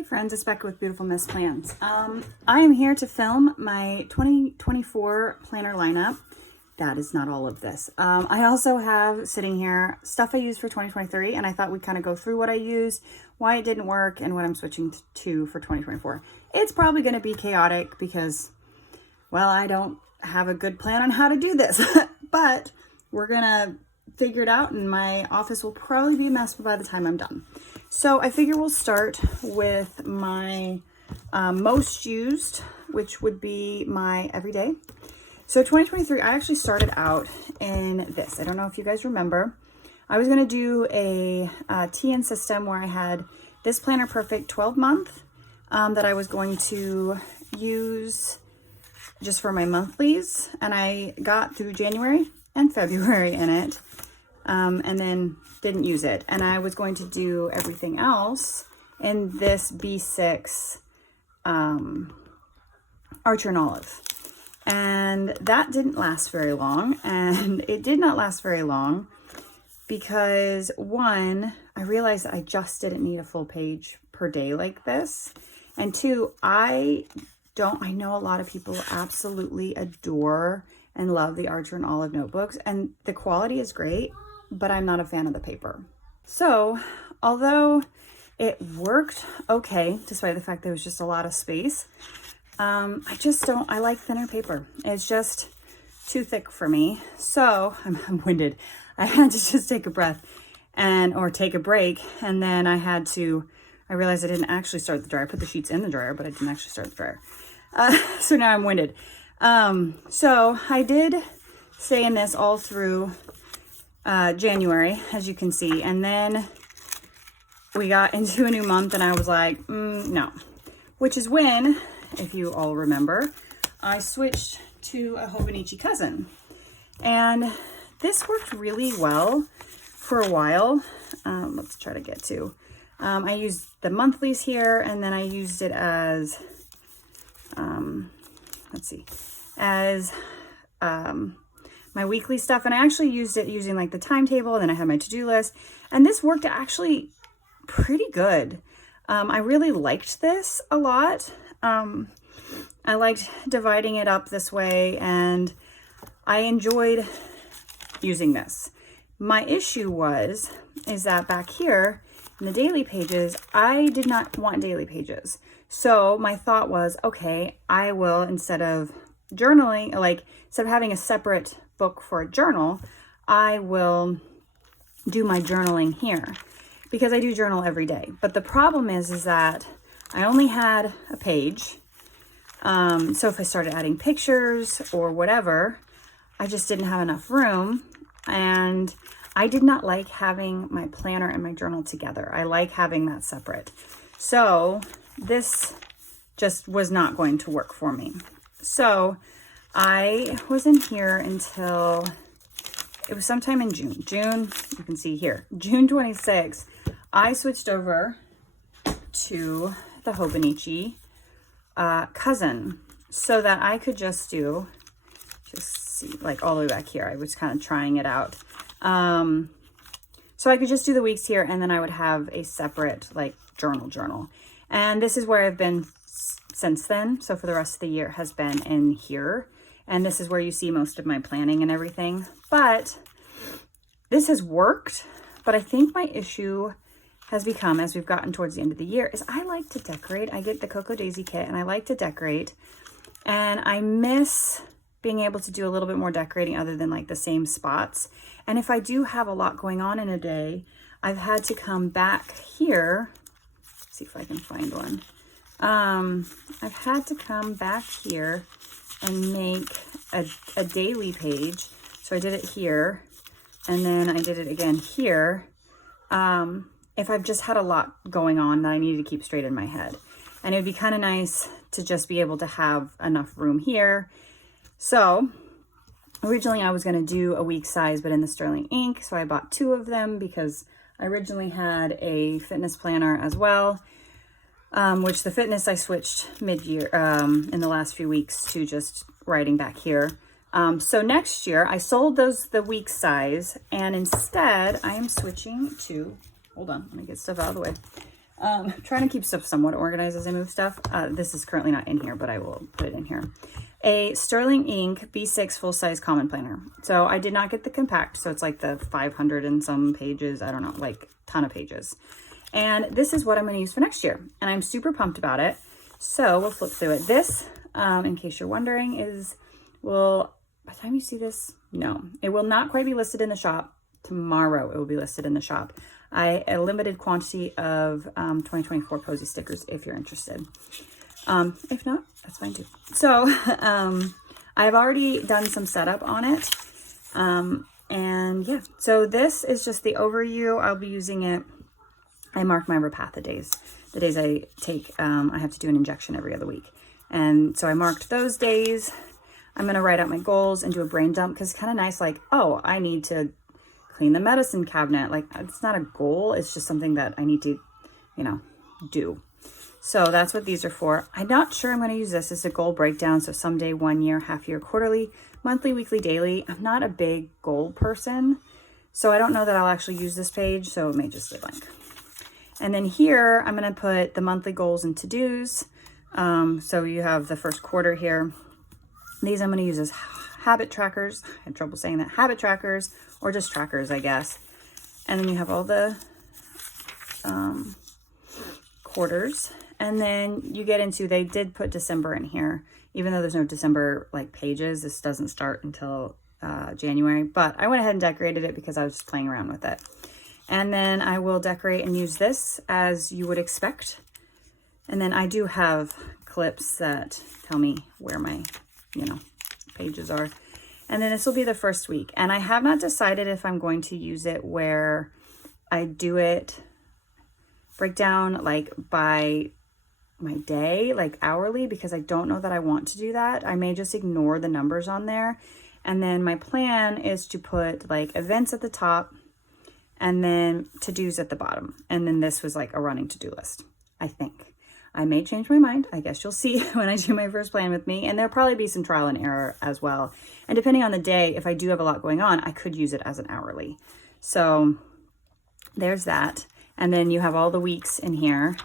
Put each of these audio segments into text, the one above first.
Hey friends, it's Becca with Beautiful Miss Plans. I am here to film my 2024 planner lineup. That is not all of this. I also have sitting here stuff I used for 2023, and I thought we'd kind of go through what I used, why it didn't work, and what I'm switching to for 2024. It's probably going to be chaotic because, well, I don't have a good plan on how to do this, but we're going to figure it out, and my office will probably be a mess by the time I'm done. So I figure we'll start with my most used, which would be my everyday. So 2023, I actually started out in this. I don't know if you guys remember. I was going to do a TN system where I had this Planner Perfect 12-month that I was going to use just for my monthlies. And I got through January and February in it. And then didn't use it. And I was going to do everything else in this B6 Archer and Olive. And that didn't last very long. And it did not last very long because, one, I realized that I just didn't need a full page per day like this. And two, I know a lot of people absolutely adore and love the Archer and Olive notebooks. And the quality is great, but I'm not a fan of the paper. So, although it worked okay, despite the fact there was just a lot of space, I like thinner paper. It's just too thick for me. So, I'm winded. I had to just take a breath or take a break. And then I realized I didn't actually start the dryer. I put the sheets in the dryer, but I didn't actually start the dryer. So now I'm winded. So I did stay in this all through January, as you can see, and then we got into a new month and I was like, no, which is when, if you all remember, I switched to a Hobonichi Cousin, and this worked really well for a while. Let's try to get to, I used the monthlies here, and then I used it as, my weekly stuff, and I actually used it using like the timetable, and then I had my to-do list, and this worked actually pretty good. I really liked this a lot. I liked dividing it up this way, and I enjoyed using this. My issue is that back here in the daily pages, I did not want daily pages. So my thought was, okay, I will, instead of journaling, instead of having a separate book for a journal, I will do my journaling here because I do journal every day. But the problem is that I only had a page. So if I started adding pictures or whatever, I just didn't have enough room. And I did not like having my planner and my journal together. I like having that separate. So this just was not going to work for me. So I was in here until it was sometime in June. You can see here, June 26th, I switched over to the Hobonichi Cousin so that I could just see, like all the way back here. I was kind of trying it out. So I could just do the weeks here, and then I would have a separate like journal. And this is where I've been since then. So for the rest of the year it has been in here. And this is where you see most of my planning and everything. But this has worked. But I think my issue has become, as we've gotten towards the end of the year, is I like to decorate. I get the Cocoa Daisy kit and I like to decorate. And I miss being able to do a little bit more decorating other than like the same spots. And if I do have a lot going on in a day, I've had to come back here. Let's see if I can find one. I've had to come back here and make a daily page. So I did it here, and then I did it again here. If I've just had a lot going on that I needed to keep straight in my head. And it would be kind of nice to just be able to have enough room here. So originally I was going to do a week size, but in the Sterling ink. So I bought 2 of them because I originally had a fitness planner as well. Which the fitness I switched mid-year in the last few weeks to just writing back here. So next year I sold the week size, and instead I am switching to, hold on, let me get stuff out of the way. Trying to keep stuff somewhat organized as I move stuff. This is currently not in here, but I will put it in here. A Sterling Ink B6 full-size common planner. So I did not get the compact, so it's like the 500 and some pages. I don't know, like ton of pages. And this is what I'm going to use for next year. And I'm super pumped about it. So we'll flip through it. This, in case you're wondering, by the time you see this, no, it will not quite be listed in the shop. Tomorrow it will be listed in the shop. A limited quantity of 2024 Posy stickers if you're interested. If not, that's fine too. So I've already done some setup on it. And yeah, so this is just the overview. I'll be using it. I mark my Repatha days. The days I take, I have to do an injection every other week. And so I marked those days. I'm going to write out my goals and do a brain dump because it's kind of nice. Like, oh, I need to clean the medicine cabinet. Like, it's not a goal. It's just something that I need to, do. So that's what these are for. I'm not sure I'm going to use this as a goal breakdown. So someday, 1 year, half year, quarterly, monthly, weekly, daily. I'm not a big goal person. So I don't know that I'll actually use this page. So it may just stay blank. And then here, I'm going to put the monthly goals and to-dos. So you have the first quarter here. These I'm going to use as habit trackers. I had trouble saying that. Habit trackers, or just trackers, I guess. And then you have all the quarters. And then you get into, they did put December in here. Even though there's no December like pages, this doesn't start until January. But I went ahead and decorated it because I was just playing around with it. And then I will decorate and use this as you would expect. And then I do have clips that tell me where my, pages are. And then this will be the first week. And I have not decided if I'm going to use it where I do it breakdown like by my day, like hourly, because I don't know that I want to do that. I may just ignore the numbers on there. And then my plan is to put like events at the top and then to-dos at the bottom. And then this was like a running to-do list, I think. I may change my mind. I guess you'll see when I do my first plan with me. And there'll probably be some trial and error as well. And depending on the day, if I do have a lot going on, I could use it as an hourly. So there's that. And then you have all the weeks in here.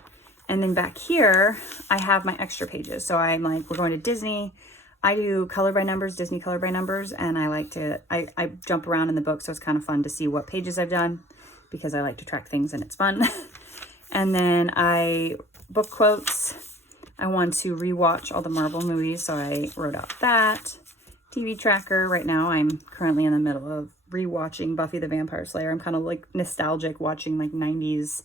And then back here, I have my extra pages. So I'm like, we're going to Disney. I do color by numbers, Disney color by numbers. And I like to, I jump around in the book. So it's kind of fun to see what pages I've done because I like to track things and it's fun. And then book quotes. I want to rewatch all the Marvel movies, so I wrote out that. TV tracker. Right now, I'm currently in the middle of rewatching Buffy the Vampire Slayer. I'm kind of like nostalgic watching like 90s,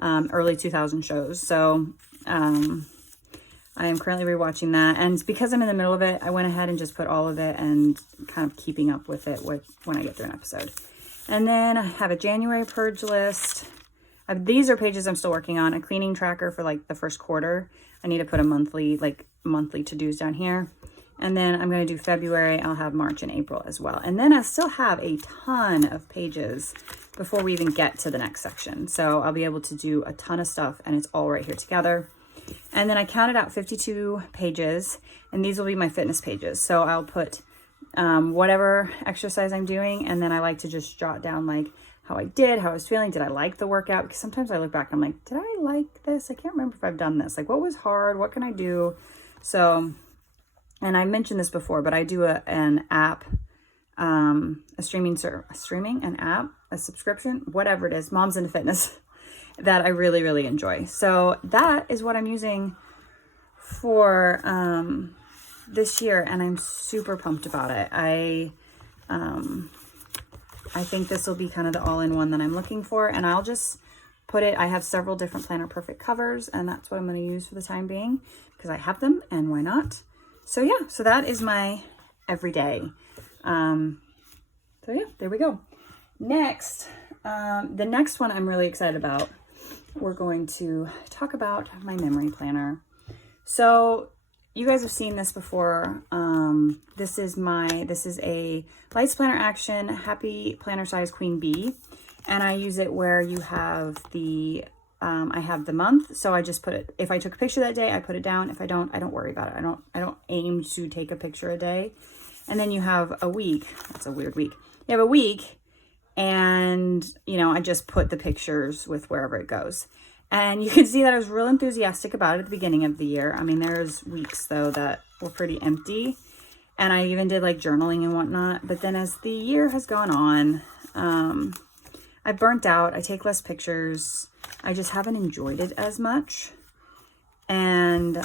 early 2000 shows. So I am currently rewatching that. And because I'm in the middle of it, I went ahead and just put all of it and kind of keeping up with it when I get through an episode. And then I have a January purge list. These are pages I'm still working on. A cleaning tracker for like the first quarter. I need to put a monthly to-dos down here. And then I'm going to do February. I'll have March and April as well. And then I still have a ton of pages before we even get to the next section. So I'll be able to do a ton of stuff and it's all right here together. And then I counted out 52 pages and these will be my fitness pages. So I'll put whatever exercise I'm doing. And then I like to just jot down like how I did, how I was feeling. Did I like the workout? Because sometimes I look back and I'm like, did I like this? I can't remember if I've done this. Like, what was hard? What can I do? So, and I mentioned this before, but I do an app, a subscription, whatever it is, Moms into Fitness, that I really, really enjoy. So that is what I'm using for this year, and I'm super pumped about it. I think this will be kind of the all-in-one that I'm looking for, and I'll just put it, I have several different Planner Perfect covers, and that's what I'm going to use for the time being, because I have them, and why not? So yeah, so that is my everyday. So yeah, there we go. Next, the next one I'm really excited about, we're going to talk about my memory planner. So you guys have seen this before. This is a Lights Planner Action Happy Planner Size Queen Bee. And I use it where you have I have the month. So I just put it, if I took a picture that day, I put it down. If I don't worry about it. I don't aim to take a picture a day. And then you have a week. That's a weird week. You have a week and, I just put the pictures with wherever it goes. And you can see that I was real enthusiastic about it at the beginning of the year. I mean, there's weeks though that were pretty empty, and I even did like journaling and whatnot. But then as the year has gone on, I burnt out. I take less pictures. I just haven't enjoyed it as much. And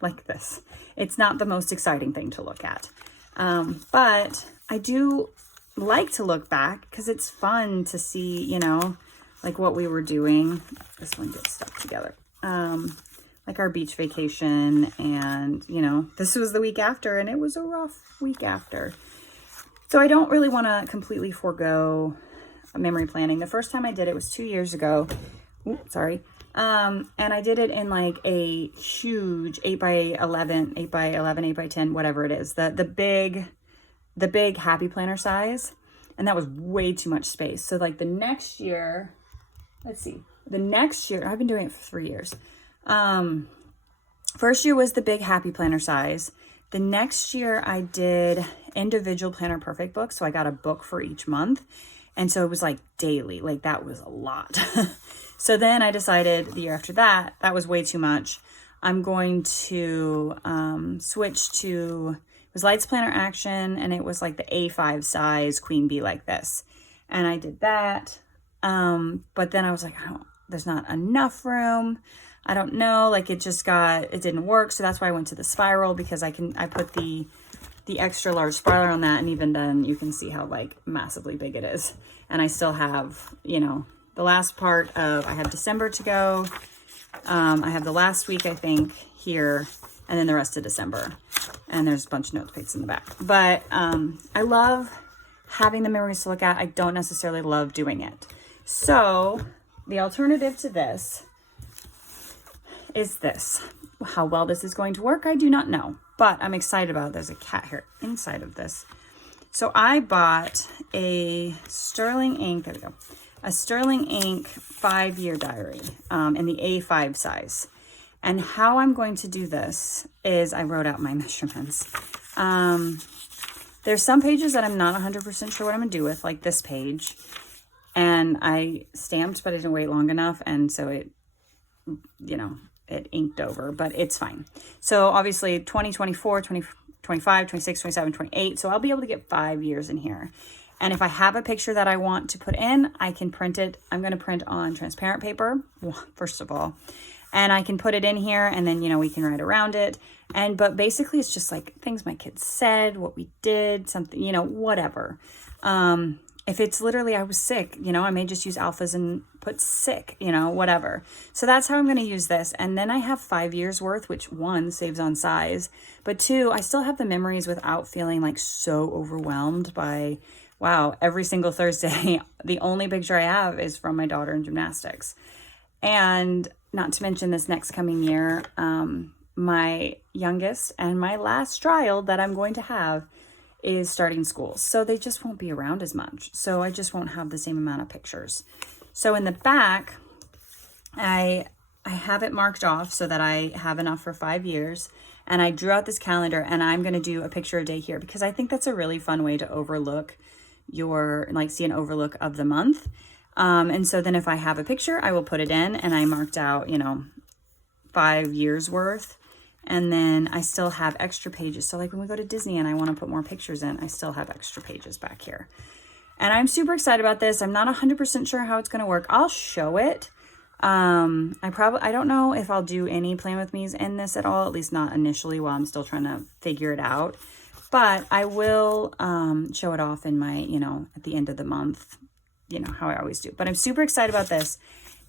like this, it's not the most exciting thing to look at. But I do like to look back because it's fun to see, you know, like what we were doing. This one gets stuck together. Like our beach vacation, and, you know, this was the week after, and it was a rough week after. So I don't really want to completely forego memory planning. The first time I did it was 2 years ago. Ooh, sorry. And I did it in like a huge 8x11, 8x10, whatever it is. The big Happy Planner size. And that was way too much space. So like the next year, let's see, the next year, I've been doing it for 3 years. First year was the big Happy Planner size. The next year I did individual Planner Perfect books. So I got a book for each month. And so it was like daily, like that was a lot. So then I decided the year after that, that was way too much. I'm going to switch to, it was Lights Planner Action, and it was like the A5 size Queen Bee like this. And I did that. But then I was like, there's not enough room. I don't know, like it didn't work. So that's why I went to the spiral, because I put the extra large spiral on that. And even then you can see how like massively big it is. And I still have, you know, the last part of, I have December to go. I have the last week, I think, here, and then the rest of December. And there's a bunch of notepads in the back. But I love having the memories to look at. I don't necessarily love doing it. So the alternative to this is this. How well this is going to work, I do not know. But I'm excited about it. There's a cat hair inside of this. So I bought a Sterling Ink, there we go. A Sterling Ink 5-year diary in the A5 size. And how I'm going to do this is I wrote out my measurements. There's some pages that I'm not 100% sure what I'm going to do with, like this page. And I stamped, but I didn't wait long enough. And so it, you know, it inked over, but it's fine. So obviously 2024, 2025, 26, 27, 28. So I'll be able to get 5 years in here. And if I have a picture that I want to put in, I can print it. I'm going to print on transparent paper, first of all, and I can put it in here, and then, you know, we can write around it. But basically it's just like things my kids said, what we did, something, you know, whatever. If it's literally, I was sick, you know, I may just use alphas and put sick, you know, whatever. So that's how I'm going to use this. And then I have 5 years worth, which 1, saves on size, but 2, I still have the memories without feeling like so overwhelmed by, wow, every single Thursday, the only picture I have is from my daughter in gymnastics. And not to mention this next coming year, my youngest and my last child that I'm going to have is starting school. So they just won't be around as much. So I just won't have the same amount of pictures. So in the back, I have it marked off so that I have enough for 5 years. And I drew out this calendar, and I'm going to do a picture a day here because I think that's a really fun way to overlook see an overlook of the month. And so then if I have a picture, I will put it in, and I marked out, you know, 5 years worth. And then I still have extra pages. So like when we go to Disney and I want to put more pictures in, I still have extra pages back here. And I'm super excited about this. I'm not 100% sure how it's going to work. I'll show it. I don't know if I'll do any Plan With Me's in this at all, at least not initially while I'm still trying to figure it out. But I will show it off in my, you know, at the end of the month, you know, how I always do. But I'm super excited about this.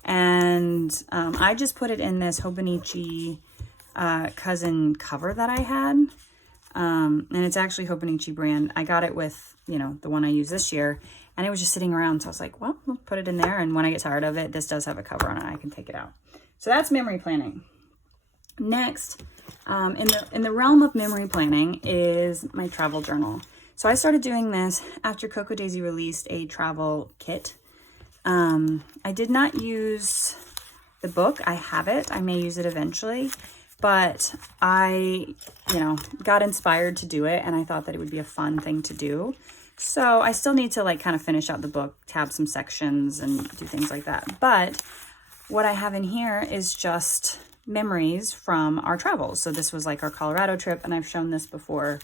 And I just put it in this Hobonichi cousin cover that I had. And it's actually Hobonichi brand. I got it with, you know, the one I use this year. And it was just sitting around. So I was like, well, I'll put it in there. And when I get tired of it, this does have a cover on it. I can take it out. So that's memory planning. Next, in the realm of memory planning is my travel journal. So I started doing this after Coco Daisy released a travel kit. I did not use the book. I have it. I may use it eventually. But I, you know, got inspired to do it, and I thought that it would be a fun thing to do. So I still need to like kind of finish out the book, tab some sections, and do things like that. But what I have in here is just memories from our travels. So this was like our Colorado trip, and I've shown this before.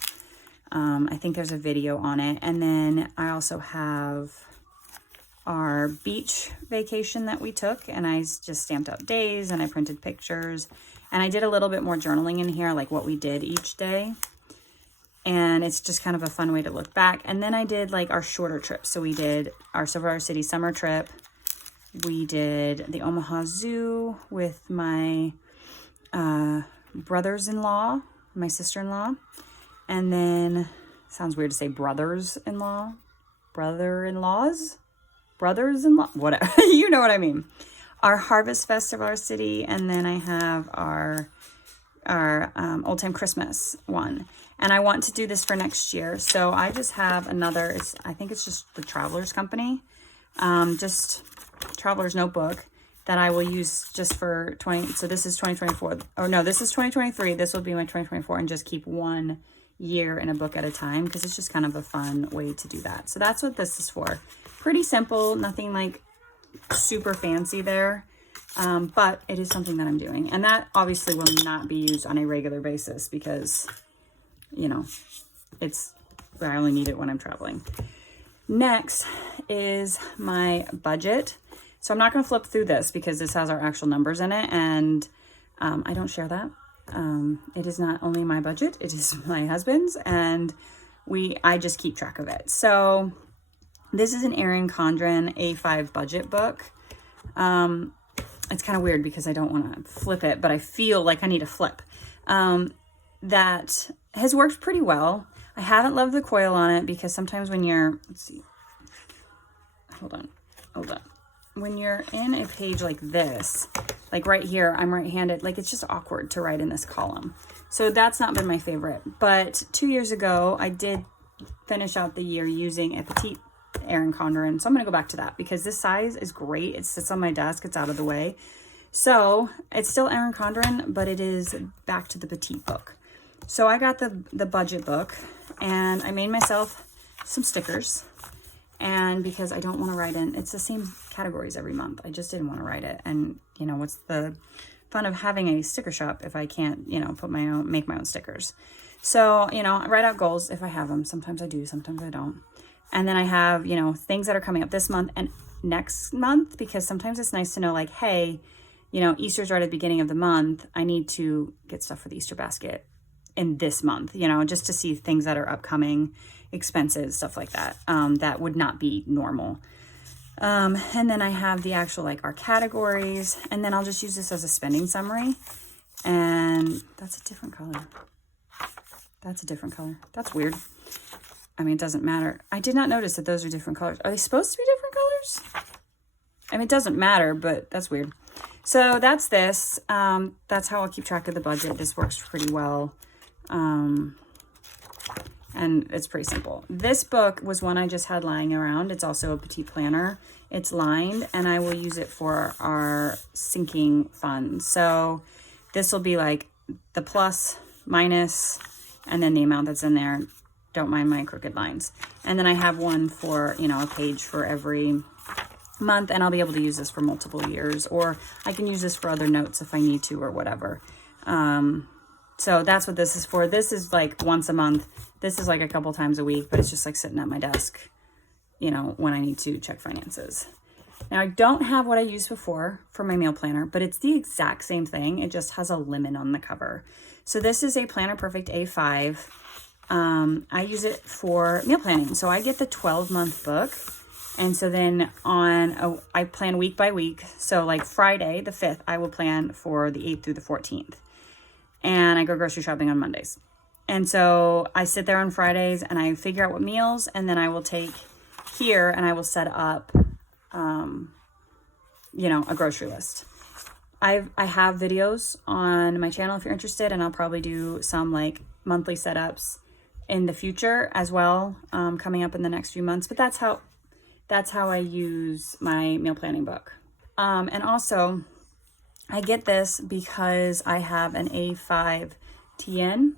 I think there's a video on it. And then I also have our beach vacation that we took, and I just stamped out days and I printed pictures, and I did a little bit more journaling in here, like what we did each day. And it's just kind of a fun way to look back. And then I did like our shorter trips. So we did our Silver City summer trip. We did the Omaha Zoo with my brothers-in-law, my sister-in-law. And then, sounds weird to say brothers-in-law, brother-in-laws, brothers-in-law, whatever, you know what I mean. Our Harvest Fest of our city, and then I have our Old Time Christmas one. And I want to do this for next year. So I just have another, I think it's just the Traveler's Company, just Traveler's Notebook that I will use just for so this is 2024. Oh no, this is 2023. This will be my 2024, and just keep one year in a book at a time, because it's just kind of a fun way to do that. So that's what this is for. Pretty simple, nothing like super fancy there, but it is something that I'm doing. And that obviously will not be used on a regular basis because, you know, I only need it when I'm traveling. Next is my budget. So I'm not going to flip through this because this has our actual numbers in it, and I don't share that. It is not only my budget, it is my husband's, and I just keep track of it. So this is an Erin Condren A5 budget book. It's kind of weird because I don't want to flip it, but I feel like I need to flip. That has worked pretty well. I haven't loved the coil on it because sometimes when you're, let's see, hold on. When you're in a page like this, like right here, I'm right-handed, like it's just awkward to write in this column. So that's not been my favorite. But 2 years ago, I did finish out the year using a petite Erin Condren. So I'm going to go back to that because this size is great. It sits on my desk. It's out of the way. So it's still Erin Condren, but it is back to the petite book. So I got the budget book, and I made myself some stickers. And because I don't want to write in, it's the same categories every month. I just didn't want to write it. And, you know, what's the fun of having a sticker shop if I can't, you know, make my own stickers? So, you know, I write out goals if I have them. Sometimes I do, sometimes I don't. And then I have, you know, things that are coming up this month and next month, because sometimes it's nice to know, like, hey, you know, Easter's right at the beginning of the month. I need to get stuff for the Easter basket in this month, you know, just to see things that are upcoming, expenses, stuff like that, that would not be normal. And then I have the actual, like, our categories, and then I'll just use this as a spending summary. And that's a different color. That's a different color. That's weird. I mean, it doesn't matter. I did not notice that those are different colors. Are they supposed to be different colors? I mean, it doesn't matter, but that's weird. So that's this. That's how I'll keep track of the budget. This works pretty well. And it's pretty simple. This book was one I just had lying around. It's also a petite planner. It's lined, and I will use it for our sinking fund. So this will be like the plus, minus, and then the amount that's in there. Don't mind my crooked lines. And then I have one for, you know, a page for every month, and I'll be able to use this for multiple years, or I can use this for other notes if I need to or whatever. So that's what this is for. This is like once a month. This is like a couple times a week, but it's just like sitting at my desk, you know, when I need to check finances. Now, I don't have what I used before for my meal planner, but it's the exact same thing. It just has a lemon on the cover. So this is a Planner Perfect A5. I use it for meal planning. So I get the 12-month book. And so then I plan week by week. So like Friday, the 5th, I will plan for the 8th through the 14th. And I go grocery shopping on Mondays. And so I sit there on Fridays and I figure out what meals, and then I will take here and I will set up, you know, a grocery list. I have videos on my channel if you're interested, and I'll probably do some like monthly setups in the future as well, coming up in the next few months. But that's how I use my meal planning book. And also, I get this because I have an A5 TN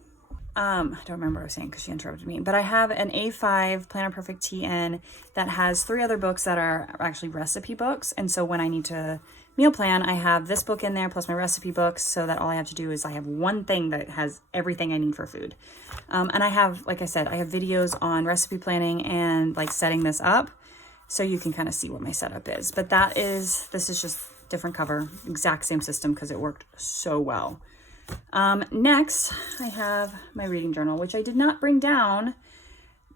I don't remember what I was saying because she interrupted me, but I have an A5 Planner Perfect TN that has 3 other books that are actually recipe books. And so when I need to meal plan, I have this book in there plus my recipe books, so that all I have to do is I have one thing that has everything I need for food. And I have, like I said, I have videos on recipe planning and like setting this up, so you can kind of see what my setup is. But this is just different cover, exact same system because it worked so well. Next, I have my reading journal, which I did not bring down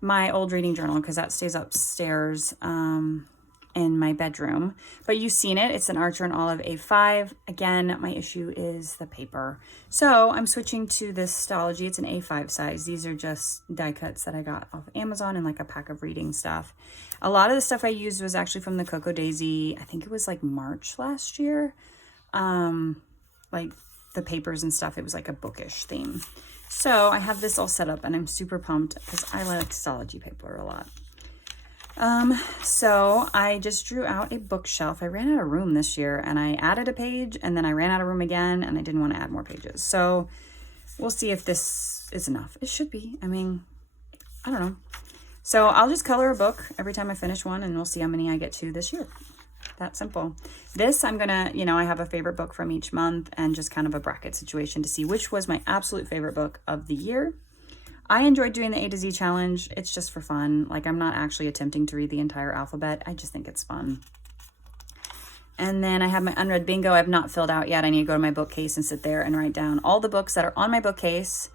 my old reading journal because that stays upstairs in my bedroom. But you've seen it. It's an Archer and Olive A5. Again, my issue is the paper. So I'm switching to this Stalogy. It's an A5 size. These are just die cuts that I got off Amazon and like a pack of reading stuff. A lot of the stuff I used was actually from the Cocoa Daisy. I think it was like March last year. Like the papers and stuff, it was like a bookish theme. So I have this all set up and I'm super pumped because I like Stalogy paper a lot. So I just drew out a bookshelf. I ran out of room this year and I added a page and then I ran out of room again and I didn't want to add more pages. So we'll see if this is enough. It should be. I mean, I don't know. So I'll just color a book every time I finish one and we'll see how many I get to this year. That simple. This, I'm gonna, I have a favorite book from each month and just kind of a bracket situation to see which was my absolute favorite book of the year. I enjoyed doing the A to Z challenge. It's just for fun. Like, I'm not actually attempting to read the entire alphabet. I just think it's fun. And then I have my unread bingo. I've not filled out yet. I need to go to my bookcase and sit there and write down all the books that are on my bookcase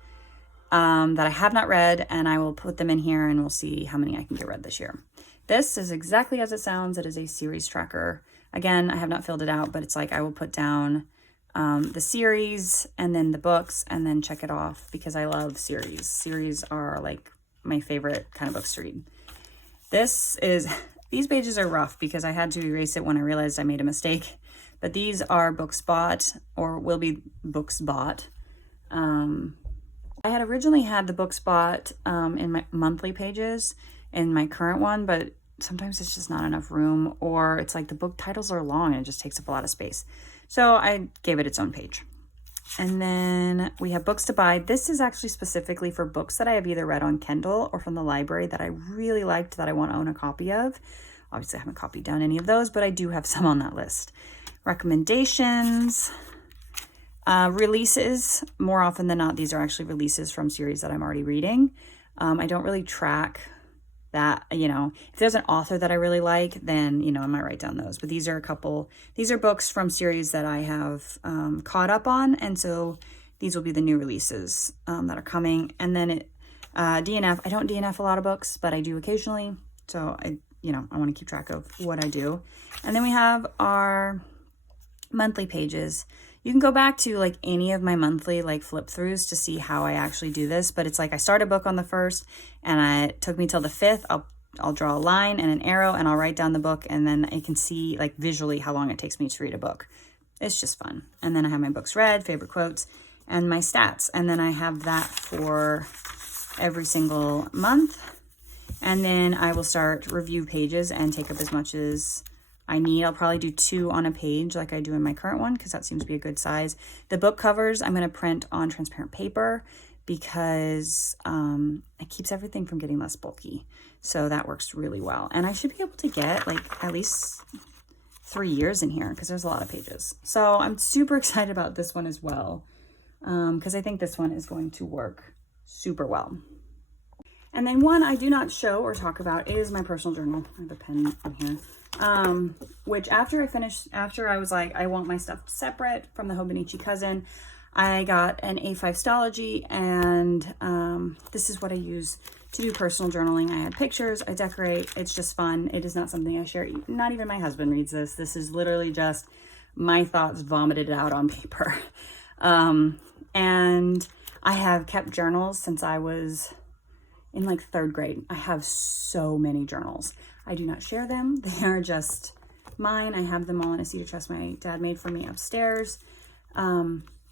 that I have not read, and I will put them in here and we'll see how many I can get read this year. This is exactly as it sounds. It is a series tracker. Again, I have not filled it out, but it's like I will put down the series and then the books and then check it off because I love series. Series are like my favorite kind of books to read. These pages are rough because I had to erase it when I realized I made a mistake. But these are books bought or will be books bought. I had originally had the books bought in my monthly pages in my current one, but sometimes it's just not enough room, or it's like the book titles are long and it just takes up a lot of space. So I gave it its own page. And then we have books to buy. This is actually specifically for books that I have either read on Kindle or from the library that I really liked that I want to own a copy of. Obviously, I haven't copied down any of those, but I do have some on that list. Recommendations, releases. More often than not, these are actually releases from series that I'm already reading. I don't really track that, if there's an author that I really like, then, I might write down those. But these are books from series that I have caught up on. And so these will be the new releases that are coming. And then DNF, I don't DNF a lot of books, but I do occasionally. So I want to keep track of what I do. And then we have our monthly pages. You can go back to like any of my monthly like flip throughs to see how I actually do this, but it's like I start a book on the 1st and it took me till the 5th. I'll draw a line and an arrow and I'll write down the book, and then I can see like visually how long it takes me to read a book. It's just fun. And then I have my books read, favorite quotes, and my stats. And then I have that for every single month. And then I will start review pages and take up as much as I need. I'll probably do 2 on a page like I do in my current one because that seems to be a good size. The book covers I'm going to print on transparent paper because it keeps everything from getting less bulky. So that works really well. And I should be able to get like at least 3 years in here because there's a lot of pages. So I'm super excited about this one as well because I think this one is going to work super well. And then one I do not show or talk about is my personal journal. I have a pen in here. Which after I was like, I want my stuff separate from the Hobonichi Cousin, I got an A5 Stalogy, and this is what I use to do personal journaling. I add pictures, I decorate, it's just fun. It is not something I share. Not even my husband reads this. This is literally just my thoughts vomited out on paper. And I have kept journals since I was in like 3rd grade. I have so many journals. I do not share them. They are just mine. I have them all in a Cedar chest my dad made for me upstairs.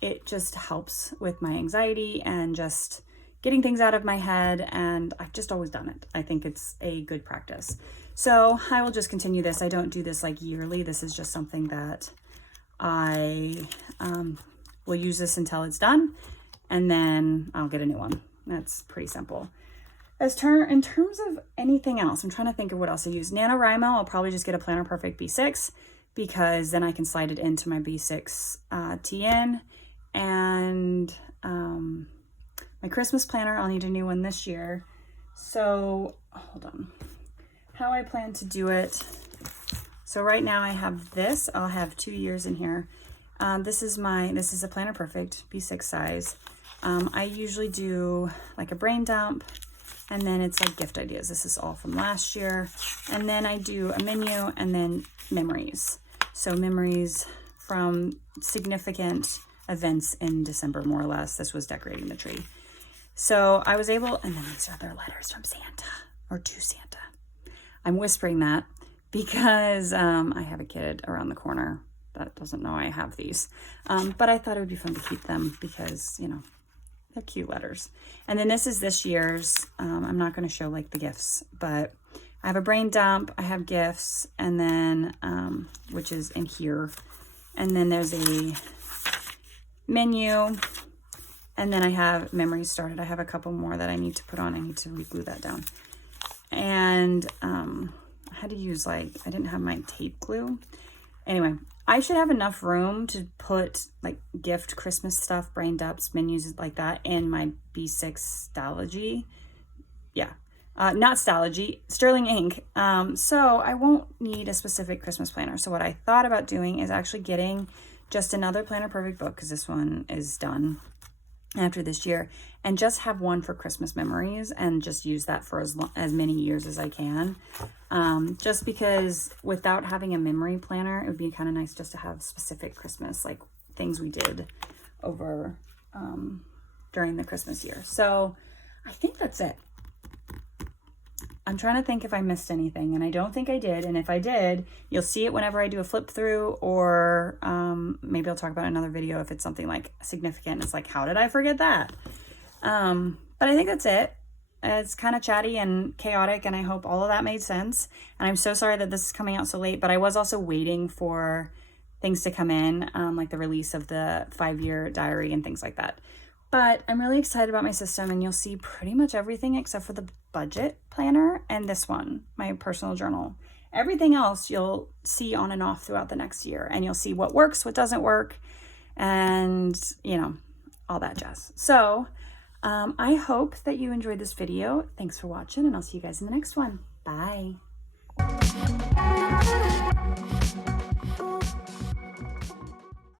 It just helps with my anxiety and just getting things out of my head, and I've just always done it. I think it's a good practice. So I will just continue this. I don't do this like yearly. This is just something that I will use this until it's done, and then I'll get a new one That's pretty simple. In terms of anything else, I'm trying to think of what else I use. NaNoWriMo, I'll probably just get a Planner Perfect B6 because then I can slide it into my B6 TN. And my Christmas planner, I'll need a new one this year. So hold on, how I plan to do it. So right now I have this, I'll have 2 years in here. This is a Planner Perfect B6 size. I usually do like a brain dump, and then it's like gift ideas. This is all from last year. And then I do a menu and then memories. So memories from significant events in December, more or less. This was decorating the tree. So I was able, and then these are their letters from Santa, or to Santa. I'm whispering that because I have a kid around the corner that doesn't know I have these. But I thought it would be fun to keep them because, you know, they're cute letters. And then this is this year's. I'm not going to show like the gifts, but I have a brain dump, I have gifts, and then, which is in here. And then there's a menu, and then I have memories started. I have a couple more that I need to put on. I need to re-glue that down. And I had to use I didn't have my tape glue. Anyway, I should have enough room to put like gift Christmas stuff, brain dumps, menus like that in my B6 Stalogy. Yeah, not Stalogy, Sterling ink. So I won't need a specific Christmas planner. So what I thought about doing is actually getting just another Planner Perfect book, because this one is done after this year, and just have one for Christmas memories and just use that for as many years as I can. Just because without having a memory planner, it would be kind of nice just to have specific Christmas, like things we did over during the Christmas year. So I think that's it. I'm trying to think if I missed anything, and I don't think I did. And if I did, you'll see it whenever I do a flip through, or maybe I'll talk about another video if it's something like significant. It's like, how did I forget that? But I think that's it. It's kind of chatty and chaotic, and I hope all of that made sense. And I'm so sorry that this is coming out so late, but I was also waiting for things to come in, like the release of the 5-year diary and things like that. But I'm really excited about my system, and you'll see pretty much everything except for the budget planner and this one, my personal journal. Everything else you'll see on and off throughout the next year, and you'll see what works, what doesn't work, and, you know, all that jazz. So I hope that you enjoyed this video. Thanks for watching, and I'll see you guys in the next one. Bye.